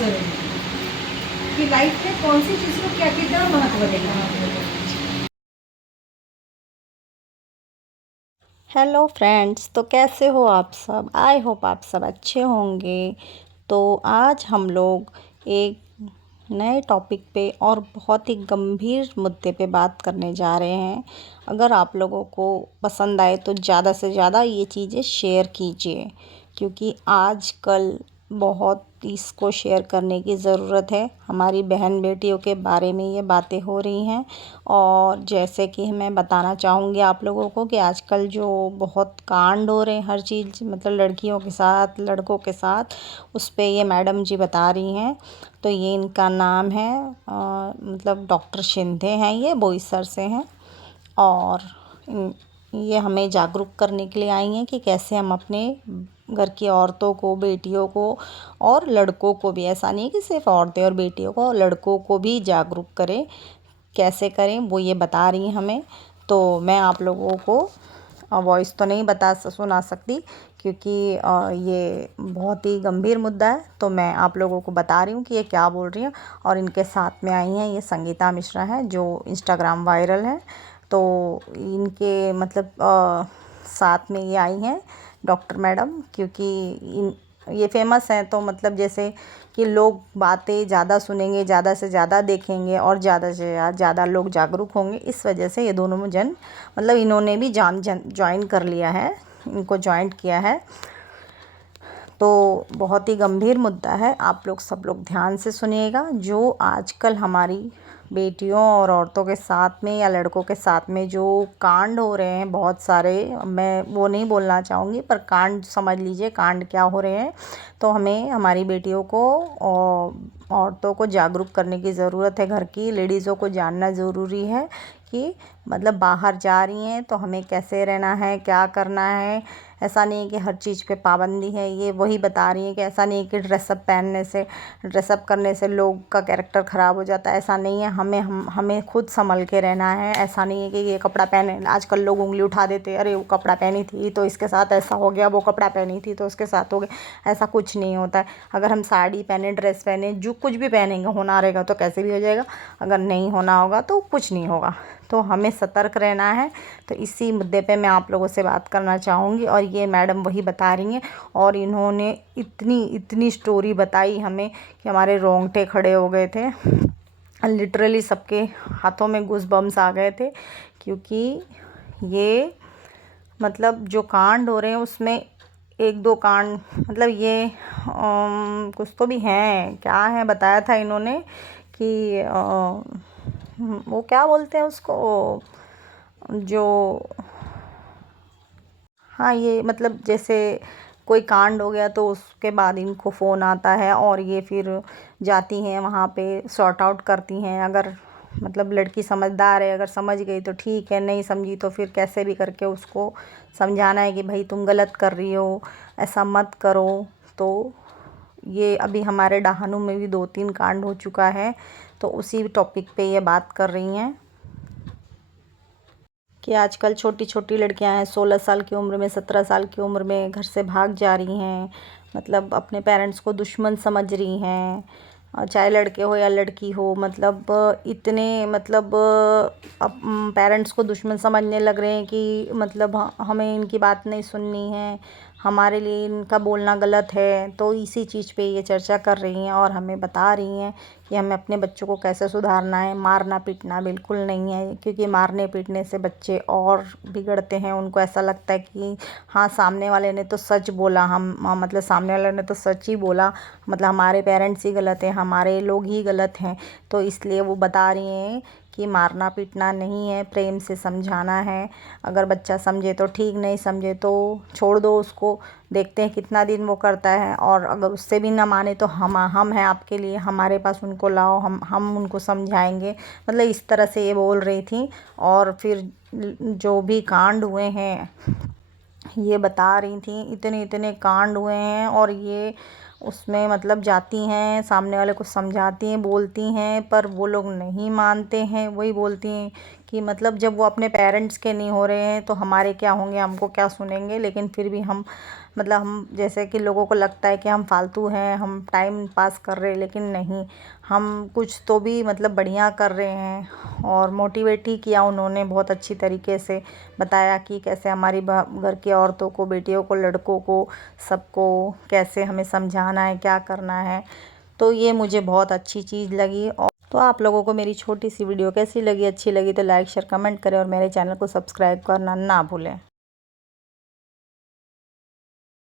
जरूरी है कि लाइफ में कौन सी चीज़ को क्या कितना महत्व देना। हेलो फ्रेंड्स, तो कैसे हो आप सब। आई होप आप सब अच्छे होंगे। तो आज हम लोग एक नए टॉपिक पे और बहुत ही गंभीर मुद्दे पे बात करने जा रहे हैं। अगर आप लोगों को पसंद आए तो ज़्यादा से ज़्यादा ये चीज़ें शेयर कीजिए, क्योंकि आजकल बहुत इसको शेयर करने की ज़रूरत है। हमारी बहन बेटियों के बारे में ये बातें हो रही हैं। और जैसे कि मैं बताना चाहूँगी आप लोगों को कि आजकल जो बहुत कांड हो रहे हैं, हर चीज़ मतलब लड़कियों के साथ लड़कों के साथ, उस पे ये मैडम जी बता रही हैं। तो ये इनका नाम है मतलब डॉक्टर शिंदे हैं, ये बोईसर से हैं। और ये हमें जागरूक करने के लिए आई हैं कि कैसे हम अपने घर की औरतों को, बेटियों को और लड़कों को भी, ऐसा नहीं कि सिर्फ औरतें और बेटियों को, लड़कों को भी जागरूक करें। कैसे करें वो ये बता रही हैं हमें। तो मैं आप लोगों को वॉइस तो नहीं सुना सकती, क्योंकि ये बहुत ही गंभीर मुद्दा है। तो मैं आप लोगों को बता रही हूँ कि ये क्या बोल रही हैं। और इनके साथ में आई हैं ये संगीता मिश्रा हैं, जो इंस्टाग्राम वायरल है। तो इनके मतलब साथ में ये आई हैं डॉक्टर मैडम, क्योंकि ये फेमस हैं। तो मतलब जैसे कि लोग बातें ज़्यादा सुनेंगे, ज़्यादा से ज़्यादा देखेंगे और ज़्यादा से ज़्यादा लोग जागरूक होंगे। इस वजह से ये दोनों जन मतलब इन्होंने भी ज्वाइन कर लिया है, इनको ज्वाइन किया है। तो बहुत ही गंभीर मुद्दा है, आप लोग सब लोग ध्यान से सुनिएगा। जो आजकल हमारी बेटियों और औरतों के साथ में या लड़कों के साथ में जो कांड हो रहे हैं बहुत सारे, मैं वो नहीं बोलना चाहूँगी, पर कांड समझ लीजिए कांड क्या हो रहे हैं। तो हमें हमारी बेटियों को और औरतों को जागरूक करने की ज़रूरत है। घर की लेडीज़ों को जानना ज़रूरी है कि मतलब बाहर जा रही हैं तो हमें कैसे रहना है, क्या करना है। ऐसा नहीं है कि हर चीज़ पे पाबंदी है। ये वही बता रही हैं कि ऐसा नहीं है कि ड्रेसअप करने से लोग का कैरेक्टर ख़राब हो जाता है। ऐसा नहीं है, हमें खुद संभल के रहना है। ऐसा नहीं है कि ये कपड़ा पहने, आजकल लोग उंगली उठा देते, अरे वो कपड़ा पहनी थी तो इसके साथ ऐसा हो गया, वो कपड़ा पहनी थी तो उसके साथ हो गया। ऐसा कुछ नहीं होता है। अगर हम साड़ी पहने, ड्रेस पहने, जो कुछ भी पहनेंगे, होना रहेगा तो कैसे भी हो जाएगा, अगर नहीं होना होगा तो कुछ नहीं होगा। तो हमें सतर्क रहना है। तो इसी मुद्दे पे मैं आप लोगों से बात करना चाहूँगी। और ये मैडम वही बता रही हैं, और इन्होंने इतनी इतनी स्टोरी बताई हमें कि हमारे रोंगटे खड़े हो गए थे। लिटरली सबके हाथों में गूज़बम्स आ गए थे, क्योंकि ये मतलब जो कांड हो रहे हैं उसमें एक दो कांड मतलब ये कुछ तो भी हैं, क्या है बताया था इन्होंने कि वो क्या बोलते हैं उसको, जो, हाँ, ये मतलब जैसे कोई कांड हो गया तो उसके बाद इनको फ़ोन आता है और ये फिर जाती हैं वहाँ पे, सॉर्ट आउट करती हैं। अगर मतलब लड़की समझदार है, अगर समझ गई तो ठीक है, नहीं समझी तो फिर कैसे भी करके उसको समझाना है कि भाई तुम गलत कर रही हो, ऐसा मत करो। तो ये अभी हमारे डहानू में भी 2-3 कांड हो चुका है। तो उसी टॉपिक पे ये बात कर रही हैं कि आजकल छोटी छोटी लड़कियां हैं, 16 साल की उम्र में, 17 साल की उम्र में घर से भाग जा रही हैं। मतलब अपने पेरेंट्स को दुश्मन समझ रही हैं, चाहे लड़के हो या लड़की हो। मतलब इतने मतलब अब पेरेंट्स को दुश्मन समझने लग रहे हैं कि मतलब हमें इनकी बात नहीं सुननी है, हमारे लिए इनका बोलना गलत है। तो इसी चीज़ पे ये चर्चा कर रही हैं और हमें बता रही हैं कि हमें अपने बच्चों को कैसे सुधारना है। मारना पीटना बिल्कुल नहीं है, क्योंकि मारने पीटने से बच्चे और बिगड़ते हैं। उनको ऐसा लगता है कि हाँ, सामने वाले ने तो सच बोला, मतलब सामने वाले ने तो सच ही बोला, मतलब हमारे पेरेंट्स ही गलत हैं, हमारे लोग ही गलत हैं। तो इसलिए वो बता रही हैं कि मारना पीटना नहीं है, प्रेम से समझाना है। अगर बच्चा समझे तो ठीक, नहीं समझे तो छोड़ दो उसको, देखते हैं कितना दिन वो करता है। और अगर उससे भी ना माने तो हम हैं आपके लिए, हमारे पास उनको लाओ, हम उनको समझाएंगे। मतलब इस तरह से ये बोल रही थी। और फिर जो भी कांड हुए हैं ये बता रही थी, इतने इतने कांड हुए हैं। और ये उसमें मतलब जाती हैं, सामने वाले को समझाती हैं, बोलती हैं, पर वो लोग नहीं मानते हैं। वही बोलती हैं कि मतलब जब वो अपने पेरेंट्स के नहीं हो रहे हैं तो हमारे क्या होंगे, हमको क्या सुनेंगे। लेकिन फिर भी हम मतलब हम जैसे कि लोगों को लगता है कि हम फालतू हैं, हम टाइम पास कर रहे हैं, लेकिन नहीं, हम कुछ तो भी मतलब बढ़िया कर रहे हैं। और मोटिवेट ही किया उन्होंने, बहुत अच्छी तरीके से बताया कि कैसे हमारी घर की औरतों को, बेटियों को, लड़कों को, सबको कैसे हमें समझाना है, क्या करना है। तो ये मुझे बहुत अच्छी चीज़ लगी। और तो आप लोगों को मेरी छोटी सी वीडियो कैसी लगी, अच्छी लगी तो लाइक शेयर कमेंट करें और मेरे चैनल को सब्सक्राइब करना ना भूलें।